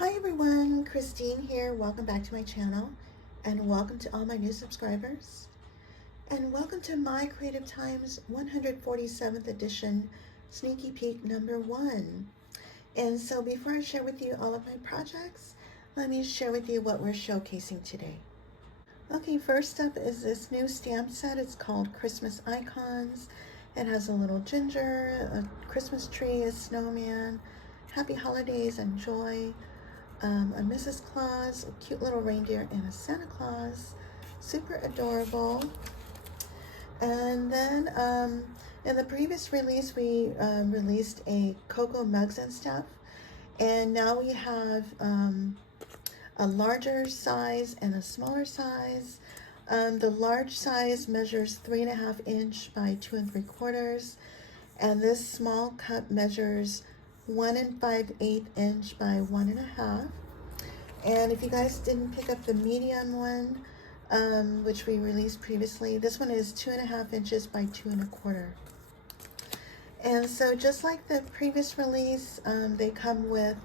Hi everyone, Christine here. Welcome back to my channel and welcome to all my new subscribers. And welcome to My Creative Time's 147th edition sneaky peek number 1. And so before I share with you all of my projects, let me share with you what we're showcasing today. Okay, first up is this new stamp set. It's called Christmas Icons. It has a little ginger, a Christmas tree, a snowman, happy holidays and joy, a Mrs. Claus, a cute little reindeer, and a Santa Claus. Super adorable. And then in the previous release, we released a cocoa mugs and stuff. And now we have a larger size and a smaller size. The large size measures 3.5 inch by 2 3/4. And this small cup measures 1 5/8 inch by 1.5. And if you guys didn't pick up the medium one, which we released previously, this one is 2.5 inches by 2 1/4. And so just like the previous release, they come with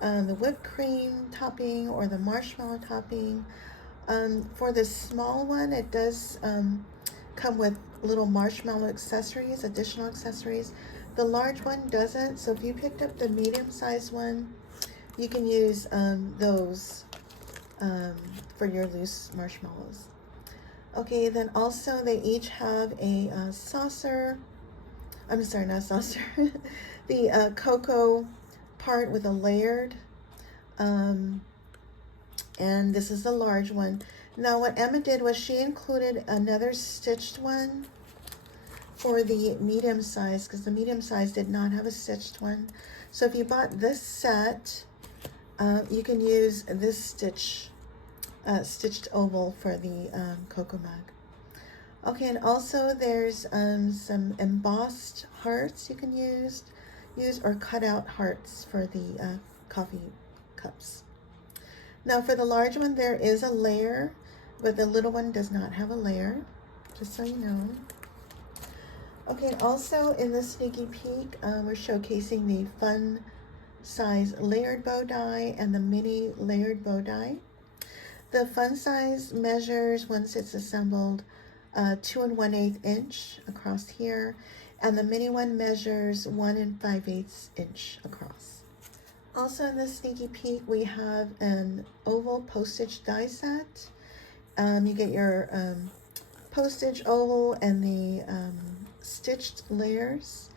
the whipped cream topping or the marshmallow topping. For the small one, it does come with little marshmallow accessories, additional accessories. The large one doesn't, so if you picked up the medium-sized one, you can use those for your loose marshmallows. Okay, then also they each have a saucer. I'm sorry, not saucer. The cocoa part with a layered. And this is the large one. Now what Emma did was she included another stitched one for the medium size, because the medium size did not have a stitched one. So if you bought this set, you can use this stitched oval for the cocoa mug. Okay, and also there's some embossed hearts you can use or cut out hearts for the coffee cups. Now for the large one, there is a layer, but the little one does not have a layer, just so you know. Okay, and also in this sneaky peek, we're showcasing the fun size layered bow die and the mini layered bow die. The fun size measures, once it's assembled, 2 1/8 inch across here, and the mini one measures 1 5/8 inch across. Also in this sneaky peek, we have an oval postage die set. You get your postage oval and the stitched layers,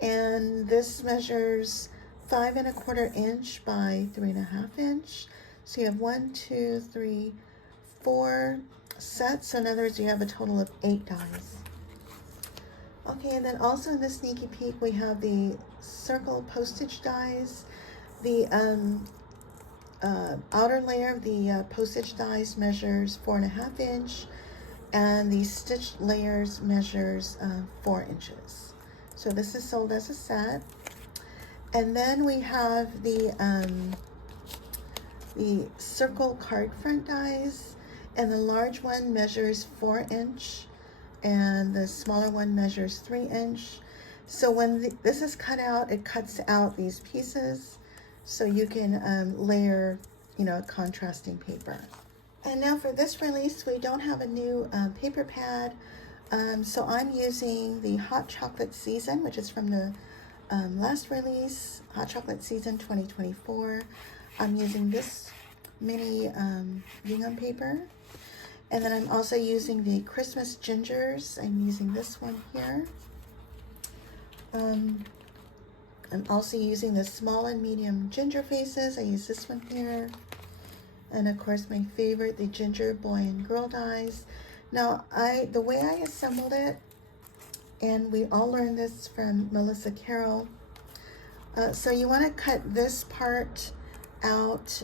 and this measures 5 1/4 inch by 3.5 inch. So you have 1, 2, 3, 4 sets. So in other words, you have a total of 8 dies. Okay, and then also in the sneaky peek, we have the circle postage dies. The outer layer of the postage dies measures 4.5 inch, and the stitched layers measures 4 inches. So this is sold as a set. And then we have the circle card front dies, and the large one measures 4 inch, and the smaller one measures 3 inch. So when this is cut out, it cuts out these pieces, so you can layer, contrasting paper. And now for this release, we don't have a new paper pad, so I'm using the Hot Chocolate Season, which is from the last release, Hot Chocolate Season 2024. I'm using this mini gingham paper. And then I'm also using the Christmas Gingers. I'm using this one here. I'm also using the small and medium ginger faces. I use this one here. And of course my favorite, the ginger boy and girl dies. Now the way I assembled it, and we all learned this from Melissa Carroll. So you want to cut this part out.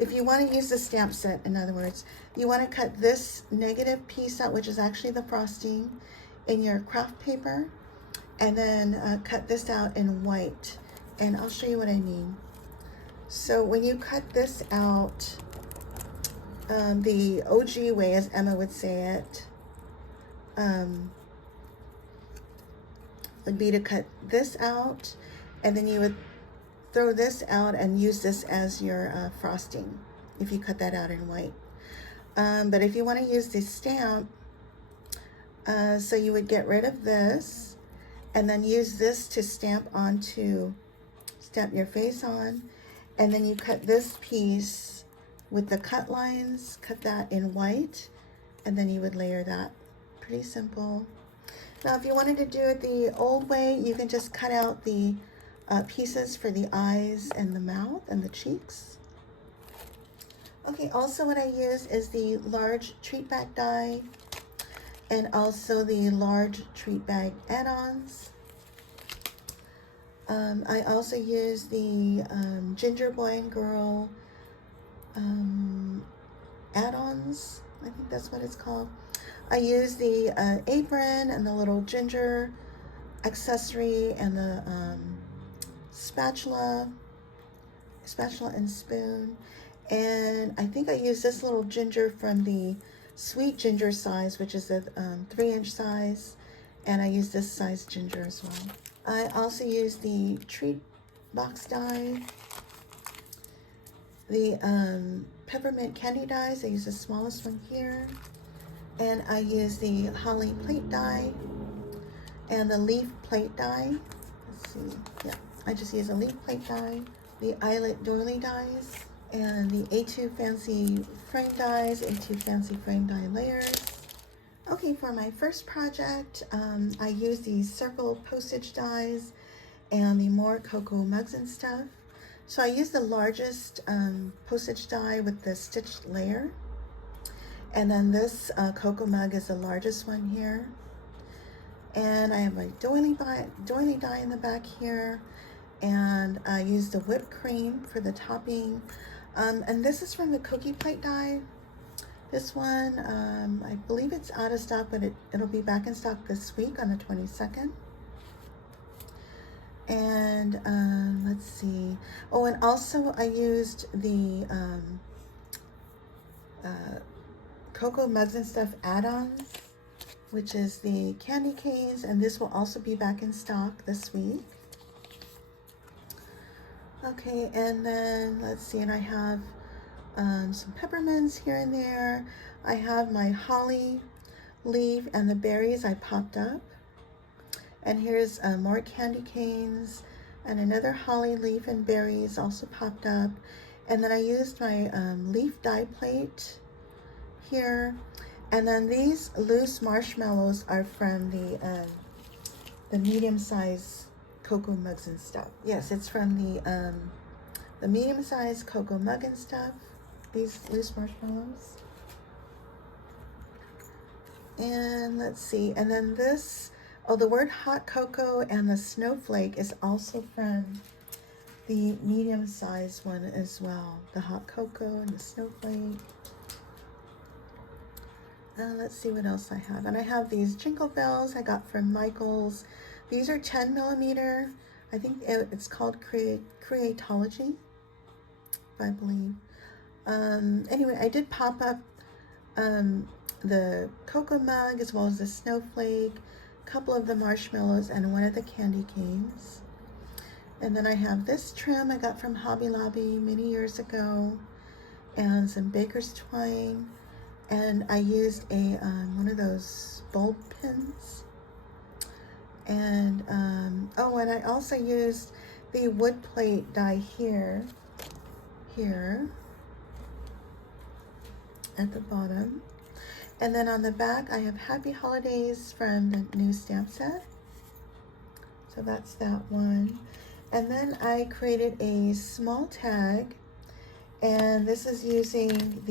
If you want to use the stamp set, in other words, you want to cut this negative piece out, which is actually the frosting, in your craft paper, and then cut this out in white. And I'll show you what I mean. So when you cut this out, the OG way, as Emma would say it, would be to cut this out, and then you would throw this out and use this as your frosting if you cut that out in white. But if you want to use the stamp, so you would get rid of this and then use this to stamp your face on, and then you cut this piece with the cut lines, cut that in white, and then you would layer that. Pretty simple. Now if you wanted to do it the old way, you can just cut out the pieces for the eyes and the mouth and the cheeks. Okay, also what I use is the large treat bag die and also the large treat bag add-ons. I also use the Ginger Boy and Girl add-ons. I think that's what it's called. I use the apron and the little ginger accessory and the spatula and spoon. And I think I use this little ginger from the sweet ginger size, which is a 3-inch size. And I use this size ginger as well. I also use the treat box die, the peppermint candy dies. I use the smallest one here. And I use the holly plate die and the leaf plate die. Let's see, yeah, I just use a leaf plate die, the eyelet doily dies, and the A2 fancy frame dies, A2 fancy frame die layers. Okay, for my first project, I use the circle postage dies and the more cocoa mugs and stuff. So I use the largest postage die with the stitched layer. And then this cocoa mug is the largest one here. And I have my doily die in the back here. And I use the whipped cream for the topping. And this is from the cookie plate die. This one, I believe it's out of stock, but it'll be back in stock this week on the 22nd. And let's see. Oh, and also I used the Cocoa Mugs and Stuff add-ons, which is the candy canes, and this will also be back in stock this week. Okay, and then let's see, and I have some peppermints here and there. I have my holly leaf and the berries I popped up. And here's more candy canes and another holly leaf and berries also popped up. And then I used my leaf die plate here. And then these loose marshmallows are from the medium-sized cocoa mugs and stuff. Yes, it's from the medium-sized cocoa mug and stuff. These loose marshmallows. And let's see, and then this, oh, the word hot cocoa and the snowflake is also from the medium-sized one as well. The hot cocoa and the snowflake. Let's see what else I have. And I have these jingle bells I got from Michael's. These are 10 millimeter. I think it's called Creatology, I believe. Anyway, I did pop up the cocoa mug as well as the snowflake, a couple of the marshmallows, and one of the candy canes. And then I have this trim I got from Hobby Lobby many years ago, and some baker's twine, and I used a one of those bulb pins. And oh, and I also used the wood plate die here at the bottom. And then on the back, I have Happy Holidays from the new stamp set. So that's that one. And then I created a small tag, and this is using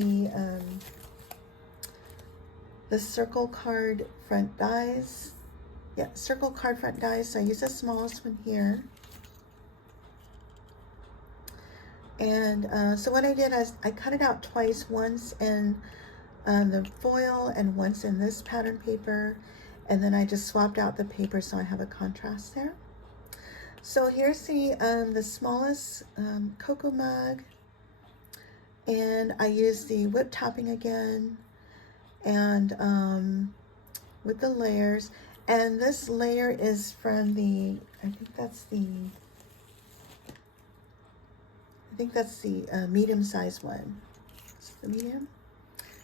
the circle card front dies. Yeah, circle card front dies. So I use the smallest one here. And so what I did is I cut it out twice, once in the foil and once in this pattern paper, and then I just swapped out the paper so I have a contrast there. So here's the smallest cocoa mug, and I use the whipped topping again, and with the layers. And this layer is from I think that's the think that's the medium-sized one. Is it the medium?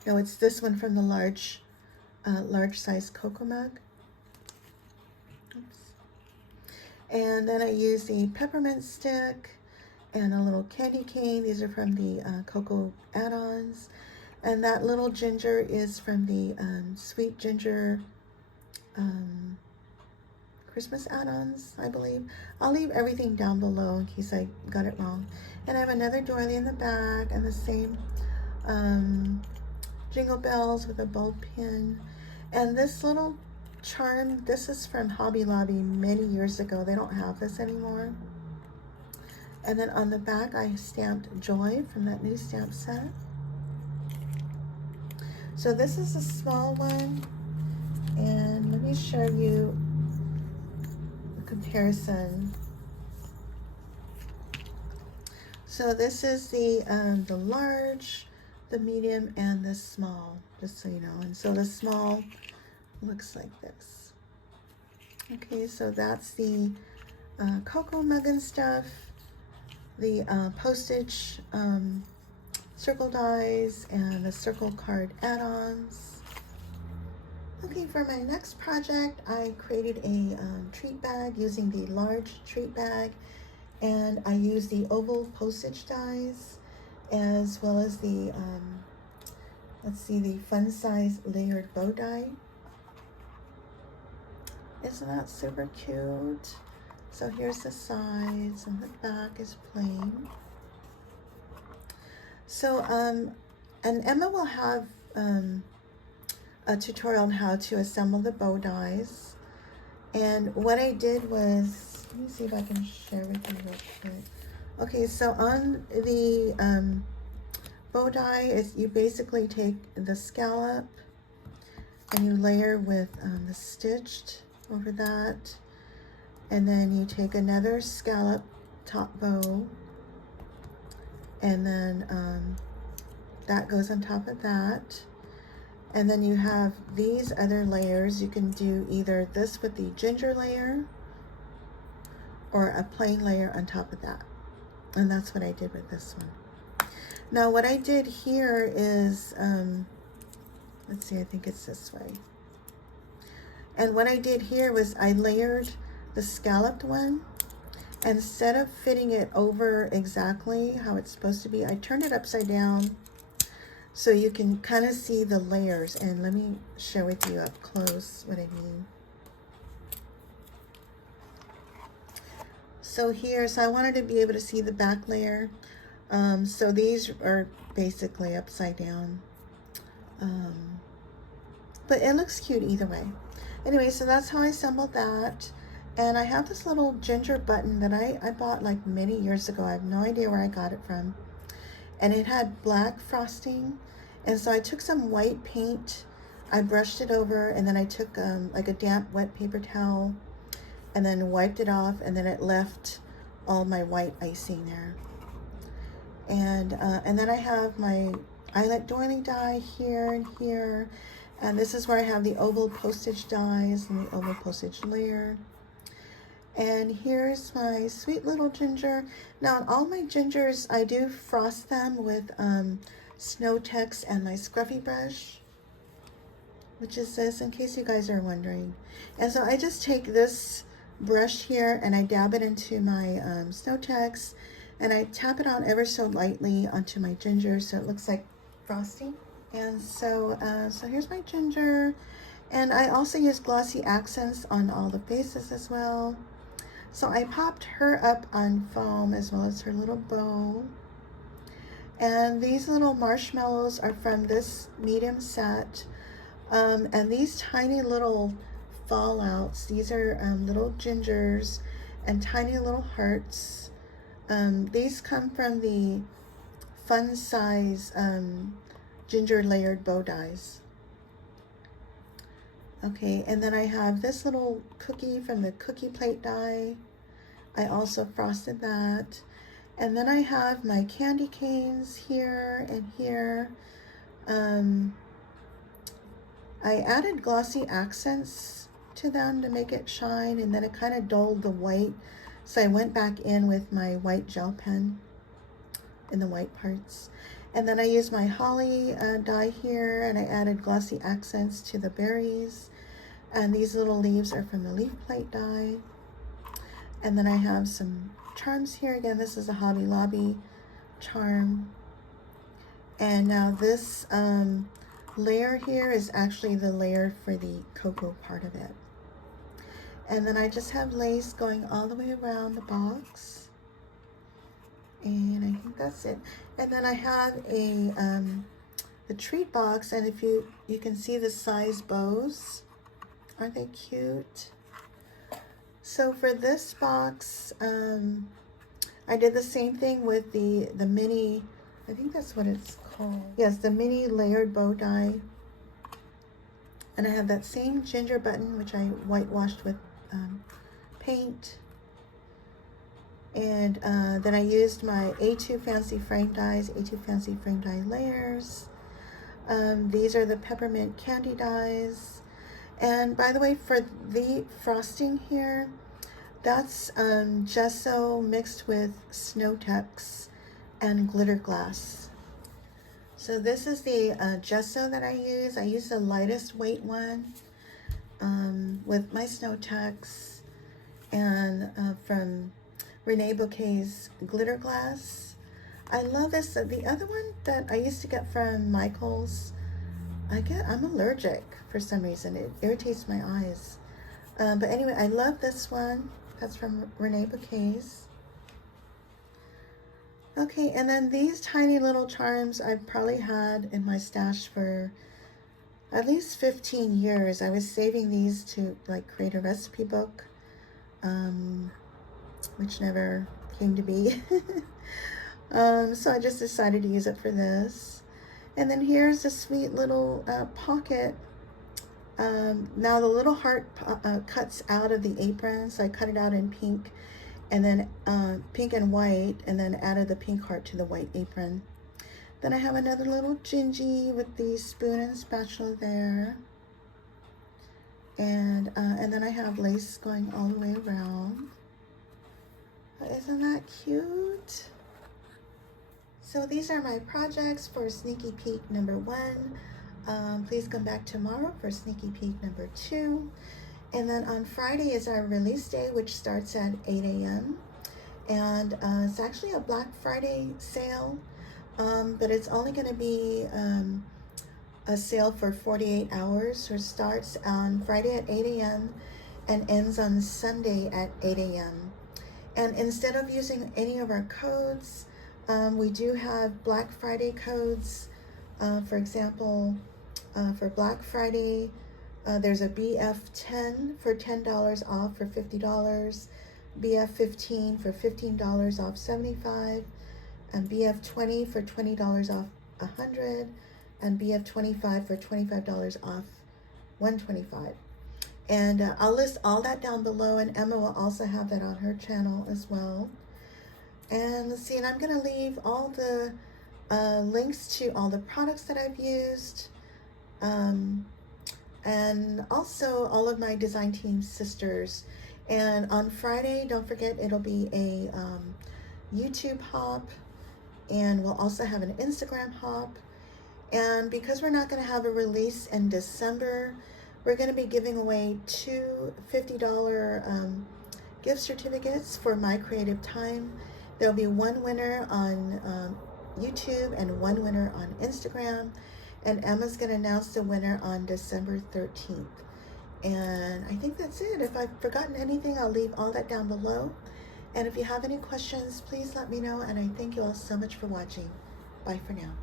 No, it's this one from the large size cocoa mug. Oops. And then I use the peppermint stick and a little candy cane. These are from the cocoa add-ons. And that little ginger is from the sweet ginger Christmas add-ons, I believe. I'll leave everything down below in case I got it wrong. And I have another doily in the back and the same jingle bells with a bulb pin. And this little charm, this is from Hobby Lobby many years ago. They don't have this anymore. And then on the back I stamped Joy from that new stamp set. So this is a small one, and let me show you the comparison. So this is the large, the medium, and the small, just so you know. And so the small looks like this. Okay, so that's the cocoa mug and stuff, the postage circle dies, and the circle card add-ons. Okay, for my next project, I created a treat bag using the large treat bag, and I used the oval postage dies as well as the let's see, the fun size layered bow die. Isn't that super cute? So here's the sides, and the back is plain. So and Emma will have a tutorial on how to assemble the bow dies. And what I did was, let me see if I can share with you real quick. Okay, so on the bow die, is you basically take the scallop and you layer with the stitched over that, and then you take another scallop top bow, and then that goes on top of that. And then you have these other layers. You can do either this with the ginger layer or a plain layer on top of that. And that's what I did with this one. Now what I did here is, let's see, I think it's this way. And what I did here was I layered the scalloped one. Instead of fitting it over exactly how it's supposed to be, I turned it upside down so you can kind of see the layers. And let me share with you up close what I mean. So here, so I wanted to be able to see the back layer. So these are basically upside down. But it looks cute either way. Anyway, so that's how I assembled that. And I have this little ginger button that I bought like many years ago. I have no idea where I got it from. And it had black frosting. And so I took some white paint, I brushed it over, and then I took like a damp wet paper towel and then wiped it off, and then it left all my white icing there. And then I have my eyelet doily die here and here. And this is where I have the oval postage dies and the oval postage layer. And here's my sweet little ginger. Now, on all my gingers, I do frost them with Snow Tex and my scruffy brush, which is this, in case you guys are wondering. And so I just take this brush here and I dab it into my Snow Tex, and I tap it on ever so lightly onto my ginger so it looks like frosting. And so, so here's my ginger. And I also use glossy accents on all the faces as well. So I popped her up on foam as well as her little bow. And these little marshmallows are from this medium set. And these tiny little fallouts, these are little gingers and tiny little hearts. These come from the fun size ginger layered bow dies. Okay, and then I have this little cookie from the cookie plate die. I also frosted that. And then I have my candy canes here and here. I added glossy accents to them to make it shine, and then it kind of dulled the white. So I went back in with my white gel pen. in the white parts. And then I used my holly die here, and I added glossy accents to the berries. And these little leaves are from the leaf plate die. And then I have some charms here. Again, this is a Hobby Lobby charm. And now this layer here is actually the layer for the cocoa part of it. And then I just have lace going all the way around the box. And I think that's it. And then I have a the treat box, and if you can see the size bows. Aren't they cute? So for this box, I did the same thing with the mini, I think that's what it's called. Yes, the mini layered bow die. And I have that same ginger button, which I whitewashed with paint. And then I used my A2 Fancy Frame dies, A2 Fancy Frame die layers. These are the peppermint candy dies. And by the way, for the frosting here, that's gesso mixed with snow tucks and glitter glass. So this is the gesso that I use. I use the lightest weight one with my snow tucks, and from Renee Bouquet's glitter glass. I love this. The other one that I used to get from Michael's, I'm allergic for some reason. It irritates my eyes. But anyway, I love this one. That's from Renee Bouquet's. Okay, and then these tiny little charms I've probably had in my stash for at least 15 years. I was saving these to like create a recipe book, which never came to be. So I just decided to use it for this. And then here's a sweet little pocket. Now the little heart cuts out of the apron, so I cut it out in pink, and then pink and white, and then added the pink heart to the white apron. Then I have another little Gingy with the spoon and spatula there. And then I have lace going all the way around. Isn't that cute? So these are my projects for sneaky peek number 1. Please come back tomorrow for sneaky peek number 2. And then on Friday is our release day, which starts at 8 a.m. And it's actually a Black Friday sale, but it's only going to be a sale for 48 hours. So it starts on Friday at 8 a.m. and ends on Sunday at 8 a.m. And instead of using any of our codes, we do have Black Friday codes. For example, for Black Friday, there's a BF10 for $10 off for $50, BF15 for $15 off $75, and BF20 for $20 off $100, and BF25 for $25 off $125. And I'll list all that down below, and Emma will also have that on her channel as well. And let's see, and I'm going to leave all the links to all the products that I've used, and also all of my design team sisters. And on Friday, don't forget, it'll be a YouTube hop, and we'll also have an Instagram hop. And because we're not going to have a release in December, we're going to be giving away 2 $50 gift certificates for My Creative Time. There'll be one winner on YouTube and one winner on Instagram, and Emma's going to announce the winner on December 13th. And I think that's it. If I've forgotten anything, I'll leave all that down below. And if you have any questions, please let me know, and I thank you all so much for watching. Bye for now.